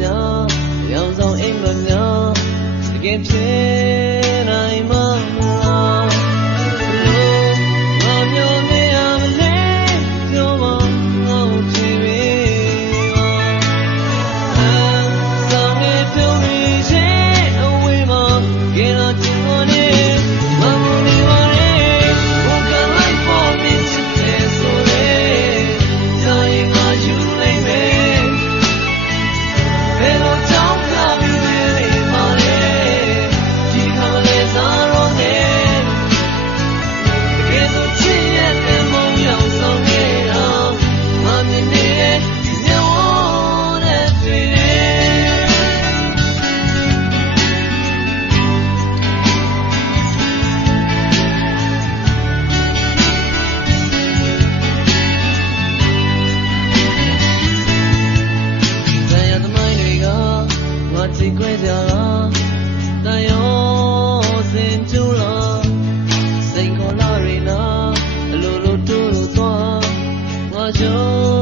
များရောင်ဆောင်အိမ်မများတကယ်ဖြစ်နိုင်မှာမလားဘာမျိုးနေရမလဲပြောမအောင်ချင်ပြီဆောင်နေပြုံးနေခြင်းအဝေးမှာကြင်လာချင်လို့နေမမနေပါနဲ့ဘုကလိုက်ပေါ်မြင်ချင်တဲ့ဆိုလေကြာရင်ငါယူလိုက်မယ်ဘယ်လိုကြောင့်ပြပြနေပါလဲဒီခါလေးစားတော့နေတကယ်ဆိုချစ်ရတဲ့မုံရောင်ဆောင်နေတာမမြင်နေတဲ့ဒီညဝတဲ့တွေ့တယ်သမိုင်းတွေကငါကြည့်ခွဲကြလားတန်ရောစင်ကျူလားစိန်ခေါ်လာရနာအလိုလိုတိုးလို့သွားငါကြုံ